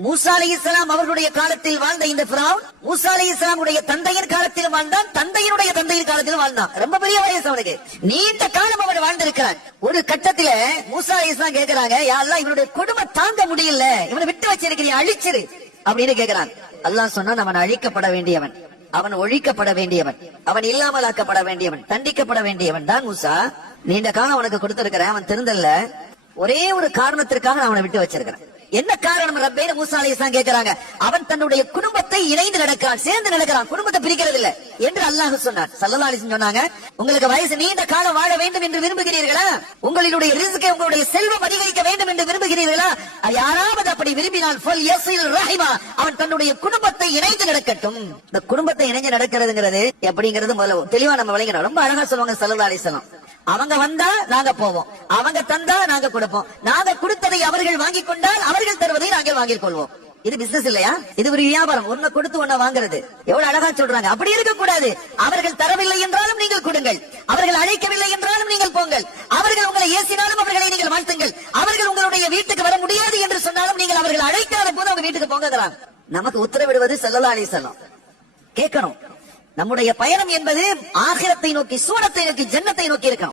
மூசா அலைஹிஸ்ஸலாம் அவர்களுடைய காலத்தில் வாழ்ந்த இந்த ஃபிரௌன் மூசா அலைஹிஸ்ஸலாமுடைய தந்தையின் காலத்தில் வாழ்ந்தான், தந்தையினுடைய தந்தையின் காலத்தில் வாழ்ந்தான். ரொம்ப பெரிய வயசு அவனுக்கு, நீண்ட காலம் அவன் வாழ்ந்திருக்கிறான். ஒரு கட்டத்துல மூசா அலைஹிஸ்ஸலாம் கேக்குறாங்க, யா அல்லாஹ் இவனுடைய கொடுமை தாங்க முடியல, இவனை விட்டு வச்சிருக்கிறீ, அழிச்சிரு அப்படின்னு கேக்குறான். அல்லாஹ் சொன்னான், அவன் அழிக்கப்பட வேண்டியவன், அவன் ஒழிக்கப்பட வேண்டியவன், அவன் இல்லாமலாக்கப்பட வேண்டியவன், தண்டிக்கப்பட வேண்டியவன் தான் மூசா. நீண்ட காலம் அவனுக்கு கொடுத்திருக்கிறேன், அவன் திருந்தல்ல, ஒரே ஒரு காரணத்திற்காக நான் அவனை விட்டு வச்சிருக்கிறேன். என்ன காரணம் ரப்பேன்னு மூசா அலைஹிஸ்ஸலாம் கேக்குறாங்க. அவன் தன்னுடைய குடும்பத்தை இணைந்து நடக்கிறான், சேர்ந்து நடக்கிறான், குடும்பத்தை பிரிக்கிறது இல்ல என்று அல்லாஹ் சொன்னார். ஸல்லல்லாஹு அலைஹி வஸல்லம் சொன்னாங்க, உங்களுக்கு வயசு நீண்ட காலம் வாழ வேண்டும் என்று விரும்புகிறீர்களா, உங்களுடைய ரிஸ்கை, உங்களுடைய செல்வம் அதிகரிக்க வேண்டும் என்று விரும்புகிறீர்களா, யாராவது அப்படி விரும்பினால் ஃபல் யஸில் ரஹிமா, அவன் தன்னுடைய குடும்பத்தை இணைந்து நடக்கட்டும். இந்த குடும்பத்தை இணைந்து நடக்கிறதுங்கிறது எப்படிங்கிறது முதல்ல தெளிவா நம்ம விளங்கணும். ரொம்ப அழகா சொல்லுவாங்க ஸல்லல்லாஹு அலைஹி வஸல்லம், அவங்க வந்தா நாங்க போவோம், அவங்க தந்தா நாங்க கொடுப்போம், நாங்க கொடுத்ததை அவர்கள் வாங்கிக் கொண்டால் அவர்கள் தருவதை நாங்கள் வாங்கிக் கொள்வோம். இது பிசினஸ் இல்லையா, இது ஒரு வியாபாரம், ஒன்ன கொடுத்து ஒன்ன வாங்குறது. எவ்வளவு அழகா சொல்றாங்க. அப்படி இருக்க கூடாது. அவர்கள் தரவில்லை என்றாலும் நீங்கள் கொடுங்கள், அவர்கள் அழைக்கவில்லை என்றாலும் நீங்கள் போங்கள், அவர்கள் உங்களை ஏசினாலும் அவர்களை நீங்கள் வாழ்த்துங்கள், அவர்கள் உங்களுடைய வீட்டுக்கு வர முடியாது என்று சொன்னாலும் நீங்கள் அவர்கள் அழைக்காத போது அவங்க வீட்டுக்கு போங்க. நமக்கு உத்தரவிடுவது ஸல்லல்லாஹு அலைஹி வஸல்லம். கேட்கணும், நம்முடைய பயணம் என்பது ஆகிரத்தை நோக்கி, சூனத்தை நோக்கி, ஜன்னத்தை நோக்கி இருக்கணும்.